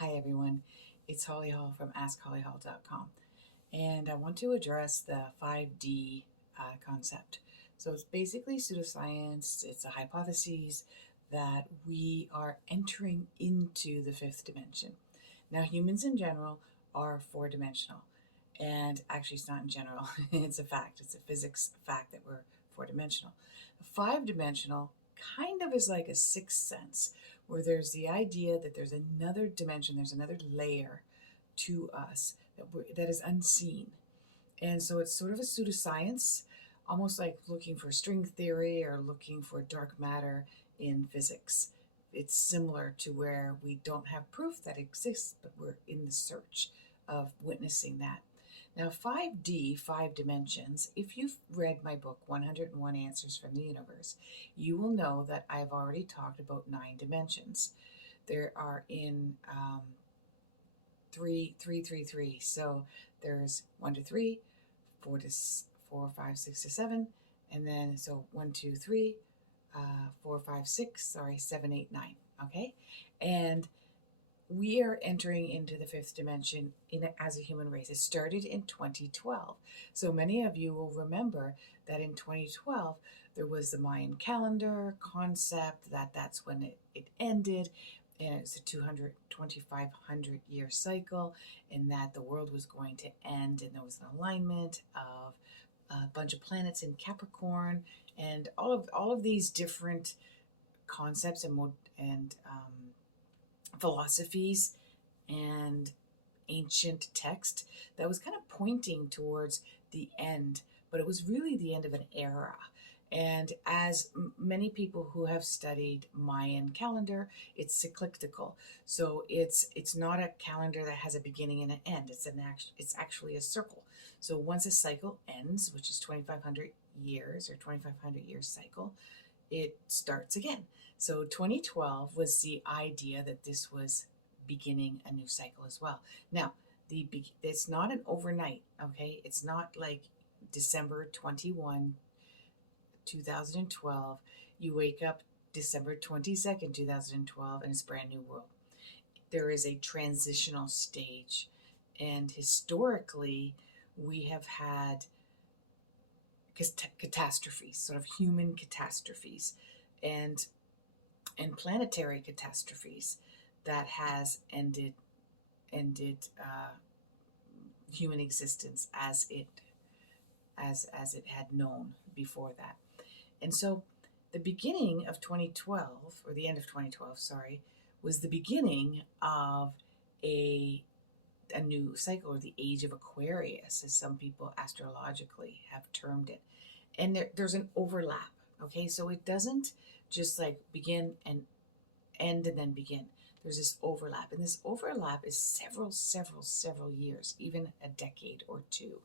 Hi everyone, it's Holly Hall from AskHollyHall.com, and I want to address the 5D concept. So it's basically pseudoscience, it's a hypothesis that we are entering into the fifth dimension. Now, humans in general are four-dimensional, and actually it's not in general, it's a fact, it's a physics fact that we're four-dimensional. Five-dimensional kind of is like a sixth sense, where there's the idea that there's another dimension, there's another layer to us that is unseen. And so it's sort of a pseudoscience, almost like looking for string theory or looking for dark matter in physics. It's similar to where we don't have proof that exists, but we're in the search of witnessing that. Now, 5D, five dimensions, if you've read my book, 101 Answers from the Universe, you will know that I've already talked about 9 dimensions. There are in 3. So there's 1 to 3, 4 to 4, 5, 6 to 7, and then so 1, 2, 3, 4, 5, 6, sorry, 7, 8, 9. Okay, and we are entering into the fifth dimension as a human race. It started in 2012. So many of you will remember that in 2012, there was the Mayan calendar concept, that's when it ended. And it's a 2,500 year cycle, and that the world was going to end, and there was an alignment of a bunch of planets in Capricorn, and all of these different concepts and philosophies and ancient text that was kind of pointing towards the end, but it was really the end of an era. And as many people who have studied Mayan calendar, it's cyclical. So it's not a calendar that has a beginning and an end. It's actually a circle. So once a cycle ends, which is 2,500 years or 2,500 years cycle, it starts again. So 2012 was the idea that this was beginning a new cycle as well. Now, it's not an overnight, okay? It's not like December 21, 2012. You wake up December 22nd, 2012, and it's a brand new world. There is a transitional stage. And historically, we have had catastrophes, sort of human catastrophes, and planetary catastrophes that has ended human existence as it had known before that. And so the beginning of 2012, or the end of 2012, sorry, was the beginning of a new cycle, or the age of Aquarius, as some people astrologically have termed it. And there's an overlap, okay? So it doesn't just like begin and end and then begin. There's this overlap, and this overlap is several years, even a decade or two.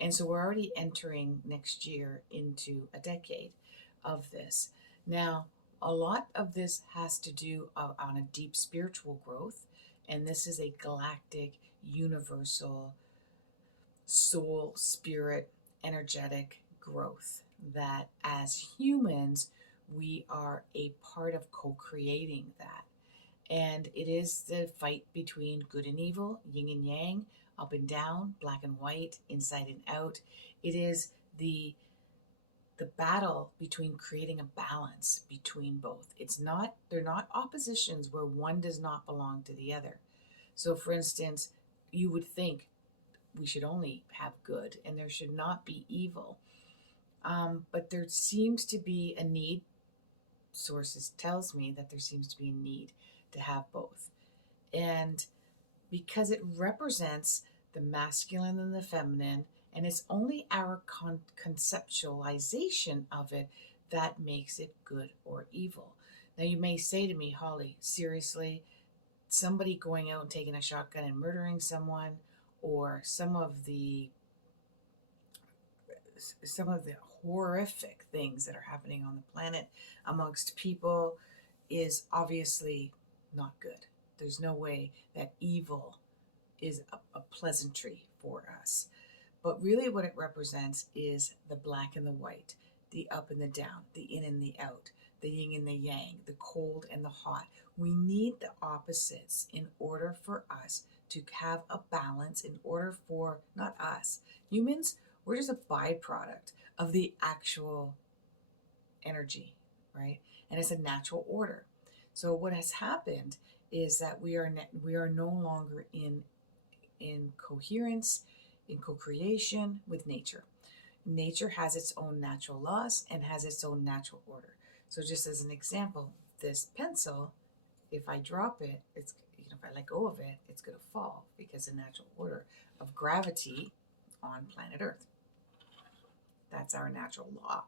And so we're already entering next year into a decade of this. Now, a lot of this has to do on a deep spiritual growth, and this is a galactic, universal, soul, spirit, energetic growth that as humans, we are a part of co-creating that. And it is the fight between good and evil, yin and yang, up and down, black and white, inside and out. It is the battle between creating a balance between both. They're not oppositions where one does not belong to the other. So for instance, you would think we should only have good and there should not be evil. But there seems to be a need, sources tells me that there seems to be a need to have both. And because it represents the masculine and the feminine, and it's only our conceptualization of it that makes it good or evil. Now you may say to me, Holly, seriously, somebody going out and taking a shotgun and murdering someone, or some of the horrific things that are happening on the planet amongst people is obviously not good. There's no way that evil is a pleasantry for us. But really what it represents is the black and the white, the up and the down, the in and the out, the yin and the yang, the cold and the hot. We need the opposites in order for us to have a balance, in order for, not us, humans, we're just a byproduct of the actual energy, right? And it's a natural order. So what has happened is that we are no longer in coherence, in co-creation with nature. Nature has its own natural laws and has its own natural order. So just as an example, this pencil, if I drop it, it's, if I let go of it, it's going to fall because the natural order of gravity on planet Earth. That's our natural law.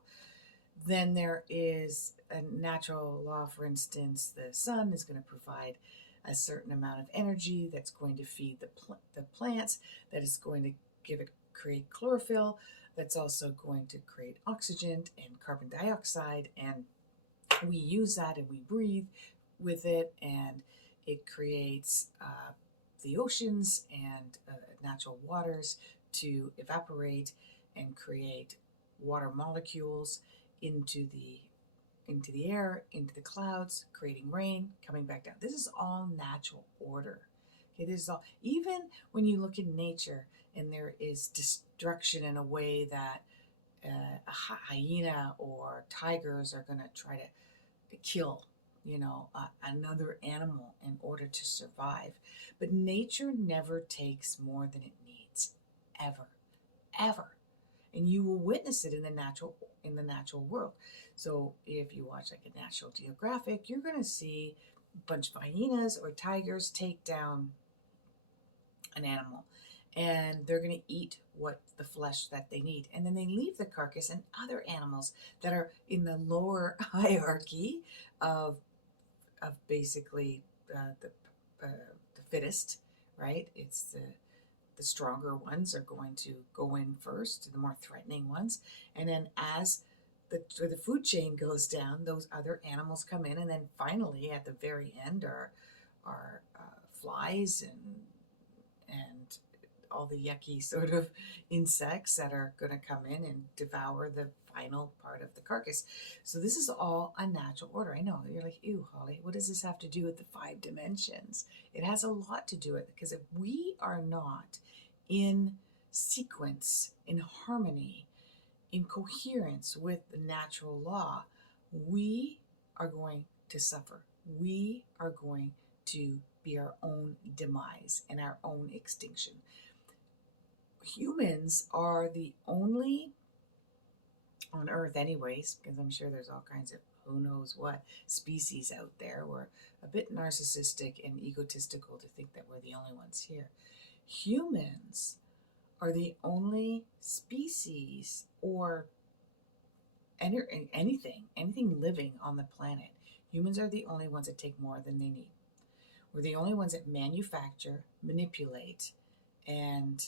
Then there is a natural law, for instance, the sun is going to provide a certain amount of energy that's going to feed the plants, that is going to create chlorophyll, that's also going to create oxygen and carbon dioxide, and we use that and we breathe with it, and it creates the oceans and natural waters to evaporate and create water molecules into the air, into the clouds, creating rain, coming back down. This is all natural order. Okay, this is all. Even when you look in nature and there is destruction in a way that a hyena or tigers are going to try to kill, another animal in order to survive. But nature never takes more than it needs, ever, ever. And you will witness it in the natural world. So if you watch like a National Geographic, you're going to see a bunch of hyenas or tigers take down an animal, and they're going to eat the flesh that they need, and then they leave the carcass, and other animals that are in the lower hierarchy of basically the fittest, right? It's the stronger ones are going to go in first, the more threatening ones, and then as the food chain goes down, those other animals come in, and then finally at the very end are flies and all the yucky sort of insects that are going to come in and devour the final part of the carcass. So this is all a natural order. I know you're like, ew, Holly, what does this have to do with the 5 dimensions? It has a lot to do with it, because if we are not in sequence, in harmony, in coherence with the natural law, we are going to suffer. We are going to be our own demise and our own extinction. Humans are the only, on Earth anyways, because I'm sure there's all kinds of who knows what species out there. We're a bit narcissistic and egotistical to think that we're the only ones here. Humans are the only species or anything living on the planet. Humans are the only ones that take more than they need. We're the only ones that manufacture, manipulate, and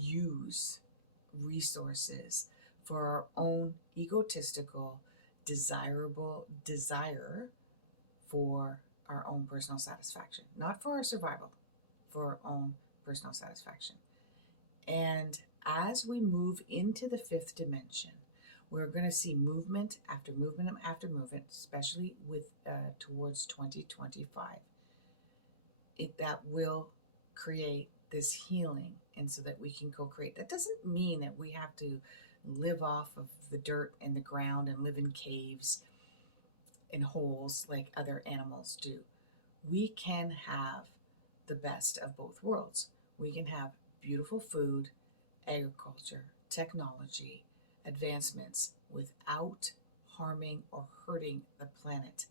use resources for our own egotistical, desirable desire for our own personal satisfaction. Not for our survival, for our own personal satisfaction. And as we move into the 5th dimension, we're going to see movement after movement after movement, especially with towards 2025. That will create this healing, and so that we can co-create. That doesn't mean that we have to live off of the dirt and the ground and live in caves and holes like other animals do. We can have the best of both worlds. We can have beautiful food, agriculture, technology, advancements without harming or hurting the planet.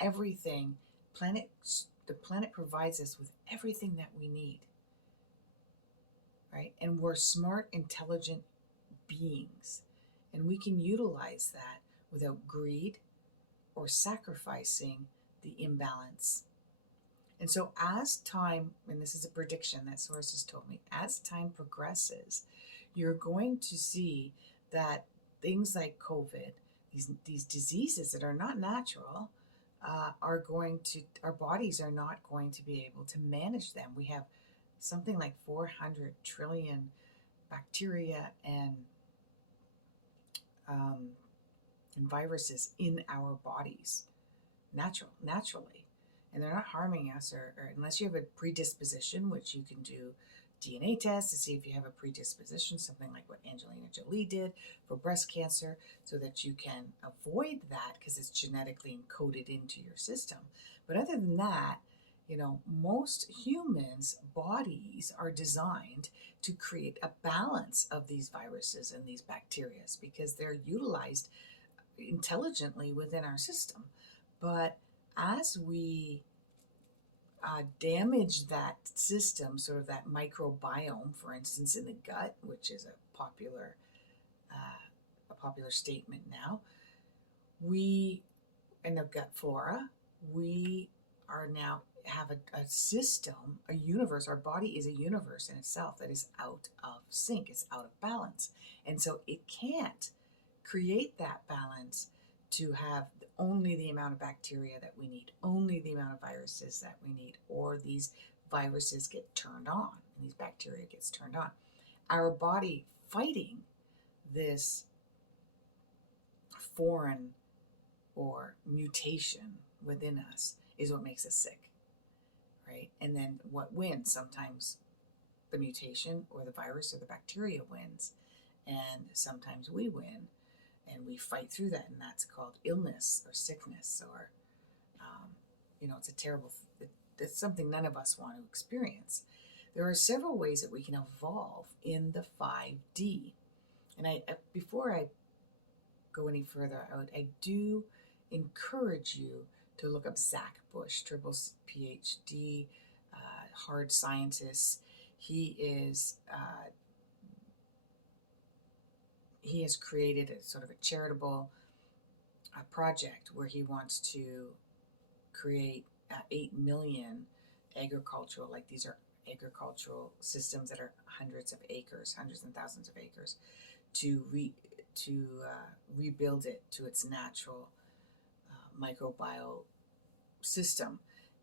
Everything, the planet provides us with everything that we need, right? And we're smart, intelligent beings, and we can utilize that without greed or sacrificing the imbalance. And so as time, and this is a prediction that sources told me, as time progresses, you're going to see that things like COVID, these diseases that are not natural, our bodies are not going to be able to manage them. We have something like 400 trillion bacteria and and viruses in our bodies naturally. And they're not harming us, or unless you have a predisposition, which you can do DNA tests to see if you have a predisposition, something like what Angelina Jolie did for breast cancer, so that you can avoid that because it's genetically encoded into your system. But other than that, most humans' bodies are designed to create a balance of these viruses and these bacteria because they're utilized intelligently within our system. But as we damage that system, sort of that microbiome, for instance, in the gut, which is a popular statement now, we in the gut flora, we are now have a system, a universe. Our body is a universe in itself that is out of sync. It's out of balance, and so it can't create that balance to have only the amount of bacteria that we need, only the amount of viruses that we need, or these viruses get turned on and these bacteria gets turned on. Our body fighting this foreign or mutation within us is what makes us sick, right? And then what wins? Sometimes the mutation or the virus or the bacteria wins, and sometimes we win. And we fight through that, and that's called illness or sickness, or, it's a terrible, it's something none of us want to experience. There are several ways that we can evolve in the 5D. And before I go any further, I do encourage you to look up Zach Bush, triple PhD, hard scientist. He has created a sort of a charitable project where he wants to create 8 million agricultural, like these are agricultural systems that are hundreds and thousands of acres, to rebuild it to its natural microbiome system.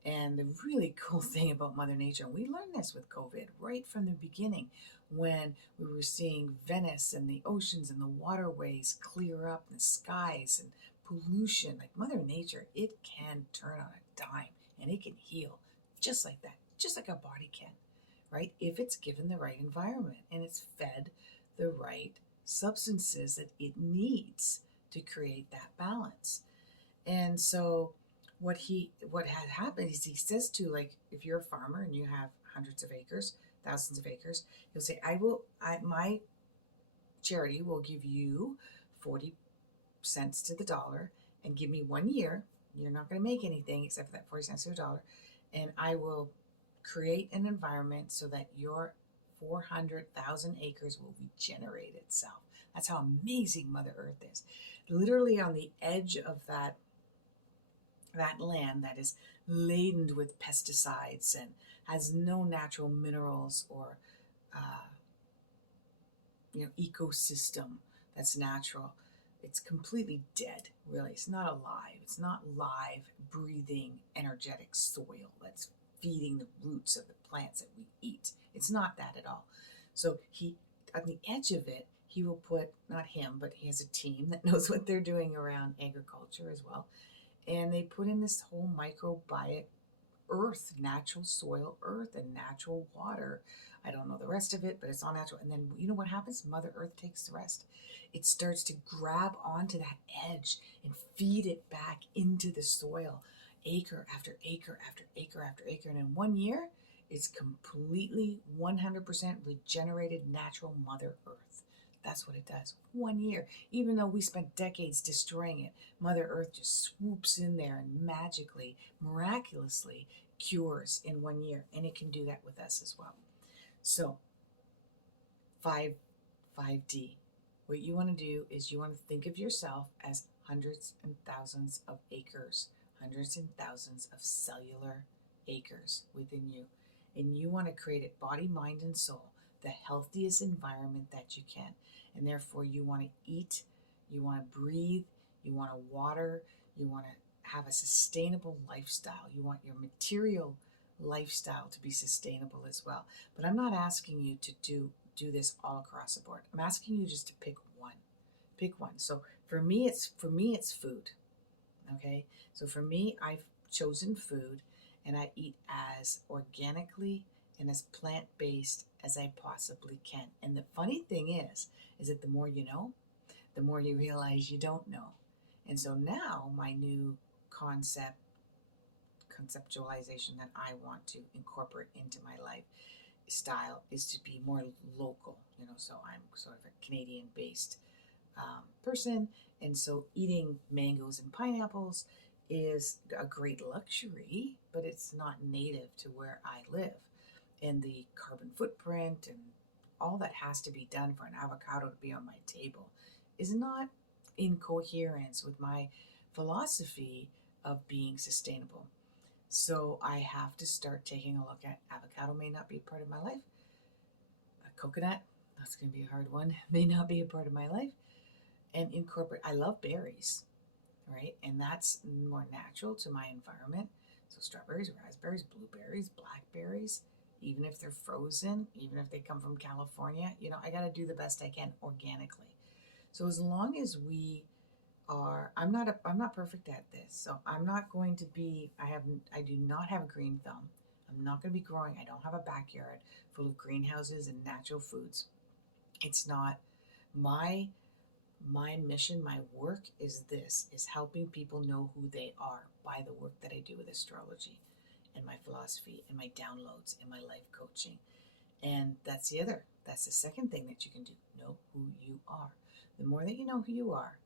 And the really cool thing about Mother Nature, and we learned this with COVID right from the beginning, when we were seeing Venice and the oceans and the waterways clear up, and the skies and pollution, like Mother Nature, it can turn on a dime and it can heal just like that, just like our body can, right? If it's given the right environment and it's fed the right substances that it needs to create that balance. And so what had happened is he says to, like, if you're a farmer and you have hundreds of acres, thousands of acres, he'll say, my charity will give you 40 cents to the dollar and give me 1 year. You're not going to make anything except for that 40 cents to the dollar. And I will create an environment so that your 400,000 acres will regenerate itself. That's how amazing Mother Earth is. Literally on the edge of that land that is laden with pesticides and has no natural minerals or ecosystem that's natural. It's completely dead, really. It's not alive. It's not live, breathing, energetic soil that's feeding the roots of the plants that we eat. It's not that at all. So he, on the edge of it, he will put, not him, but he has a team that knows what they're doing around agriculture as well. And they put in this whole microbiome earth, natural soil earth, and natural water. I don't know the rest of it, but it's all natural. And then you know what happens? Mother Earth takes the rest. It starts to grab onto that edge and feed it back into the soil, acre after acre after acre after acre. And in 1 year, it's completely 100% regenerated natural Mother Earth. That's what it does. 1 year. Even though we spent decades destroying it, Mother Earth just swoops in there and magically, miraculously cures in 1 year. And it can do that with us as well. So, 5D. What you want to do is you want to think of yourself as hundreds and thousands of acres, hundreds and thousands of cellular acres within you. And you want to create it body, mind, and soul, the healthiest environment that you can. And therefore you want to eat, you want to breathe, you want to water, you want to have a sustainable lifestyle. You want your material lifestyle to be sustainable as well. But I'm not asking you to do this all across the board. I'm asking you just to pick one. Pick one. So For me, it's food. Okay, so for me, I've chosen food, and I eat as organically and as plant-based as I possibly can. And the funny thing is that the more you know, the more you realize you don't know. And so now my new conceptualization that I want to incorporate into my lifestyle is to be more local. So I'm sort of a Canadian-based person, and so eating mangoes and pineapples is a great luxury, but it's not native to where I live. And the carbon footprint and all that has to be done for an avocado to be on my table is not in coherence with my philosophy of being sustainable. So I have to start taking a look at avocado may not be a part of my life. A coconut, that's going to be a hard one, may not be a part of my life. And incorporate, I love berries, right? And that's more natural to my environment. So strawberries, raspberries, blueberries, blackberries, even if they're frozen, even if they come from California, I got to do the best I can organically. So as long as we are, I'm not perfect at this. So I'm not going to be, I do not have a green thumb. I'm not going to be growing. I don't have a backyard full of greenhouses and natural foods. It's not my mission, my work is helping people know who they are by the work that I do with astrology and my philosophy and my downloads and my life coaching. And that's the second thing that you can do. Know who you are. The more that you know who you are,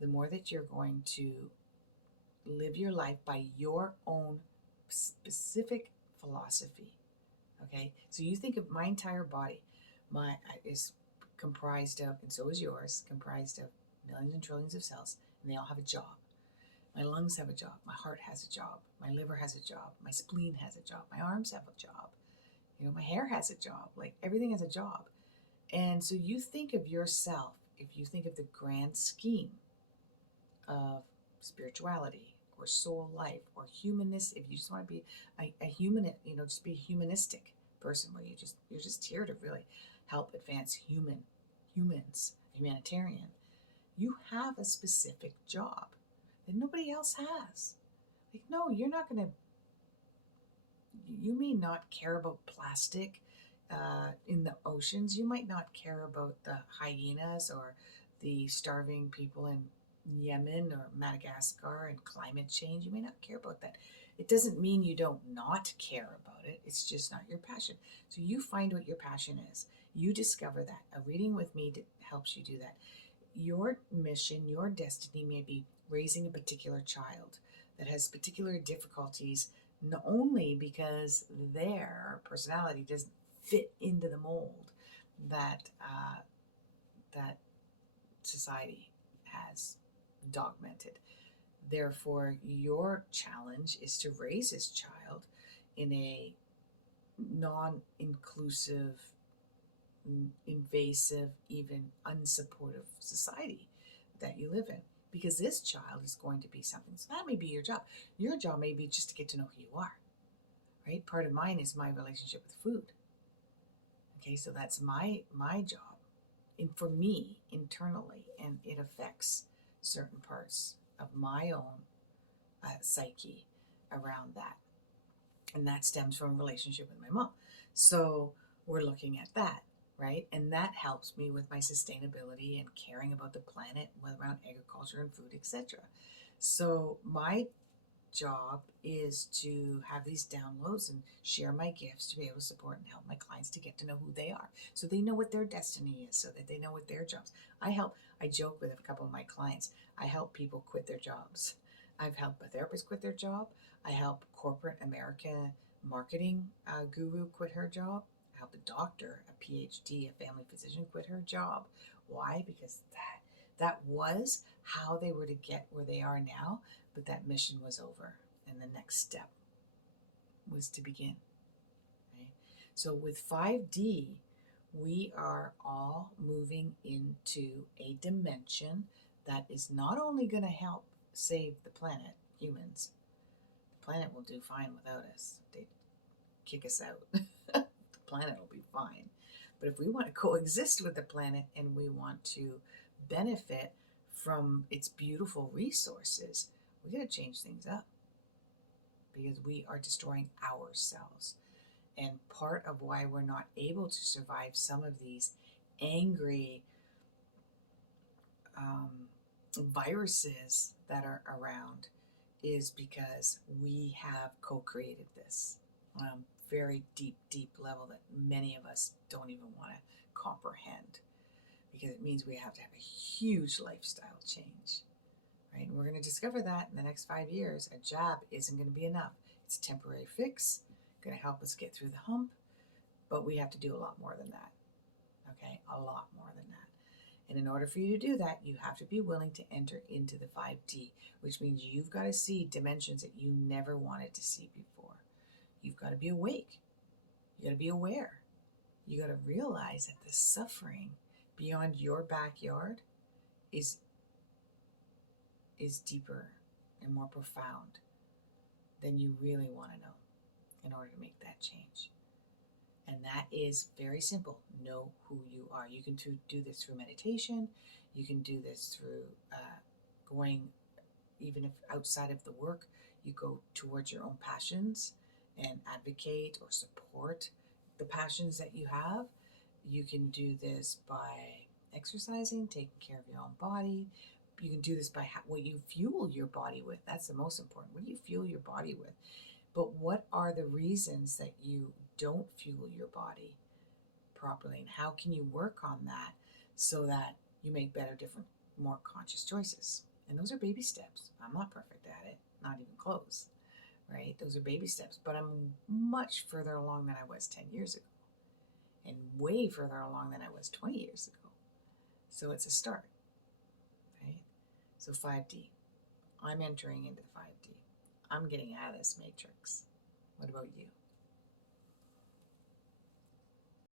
the more that you're going to live your life by your own specific philosophy. Okay? So you think of my entire body, is comprised of, and so is yours, comprised of millions and trillions of cells, and they all have a job. My lungs have a job. My heart has a job. My liver has a job. My spleen has a job. My arms have a job. My hair has a job. Like, everything has a job. And so you think of yourself, if you think of the grand scheme of spirituality or soul life or humanness, if you just want to be a human, just be a humanistic person where you're just here to really help advance humans, humanitarian, you have a specific job that nobody else has. Like, no, you're not going to, you may not care about plastic in the oceans. You might not care about the hyenas or the starving people in Yemen or Madagascar and climate change. You may not care about that. It doesn't mean you don't not care about it. It's just not your passion. So you find what your passion is. You discover that. A reading with me helps you do that. Your mission, your destiny may be raising a particular child that has particular difficulties, not only because their personality doesn't fit into the mold that that society has dogmented. Therefore, your challenge is to raise this child in a non-inclusive, invasive, even unsupportive society that you live in. Because this child is going to be something. So that may be your job. Your job may be just to get to know who you are. Right? Part of mine is my relationship with food. Okay, so that's my job. And for me, internally, and it affects certain parts of my own psyche around that. And that stems from a relationship with my mom. So we're looking at that, right? And that helps me with my sustainability and caring about the planet around agriculture and food, etc. So my job is to have these downloads and share my gifts to be able to support and help my clients to get to know who they are, so they know what their destiny is, so that they know what their jobs. I joke with a couple of my clients, I help people quit their jobs. I've helped a therapist quit their job. I help corporate American marketing guru quit her job. I help a doctor, a PhD, a family physician quit her job. Why? Because that was how they were to get where they are now. But that mission was over, and the next step was to begin. Right? So with 5D, we are all moving into a dimension that is not only going to help save the planet, humans. The planet will do fine without us. They kick us out. The planet will be fine. But if we want to coexist with the planet and we want to benefit from its beautiful resources, we got to change things up because we are destroying ourselves. And part of why we're not able to survive some of these angry viruses that are around is because we have co-created this on a very deep, deep level that many of us don't even want to comprehend, because it means we have to have a huge lifestyle change, right? And we're going to discover that in the next 5 years. A jab isn't going to be enough. It's a temporary fix, going to help us get through the hump, but we have to do a lot more than that, okay? A lot more than that. And in order for you to do that, you have to be willing to enter into the 5D, which means you've got to see dimensions that you never wanted to see before. You've got to be awake. You got to be aware. You got to realize that the suffering beyond your backyard is deeper and more profound than you really want to know in order to make that change. And that is very simple. Know who you are. You can do this through meditation. You can do this through going, even if outside of the work, you go towards your own passions and advocate or support the passions that you have. You can do this by exercising, taking care of your own body. You can do this by what you fuel your body with. That's the most important. What do you fuel your body with? But what are the reasons that you don't fuel your body properly? And how can you work on that so that you make better, different, more conscious choices? And those are baby steps. I'm not perfect at it, not even close, right? Those are baby steps. But I'm much further along than I was 10 years ago, and way further along than I was 20 years ago. So it's a start, right? So 5D. I'm entering into the 5D. I'm getting out of this matrix. What about you?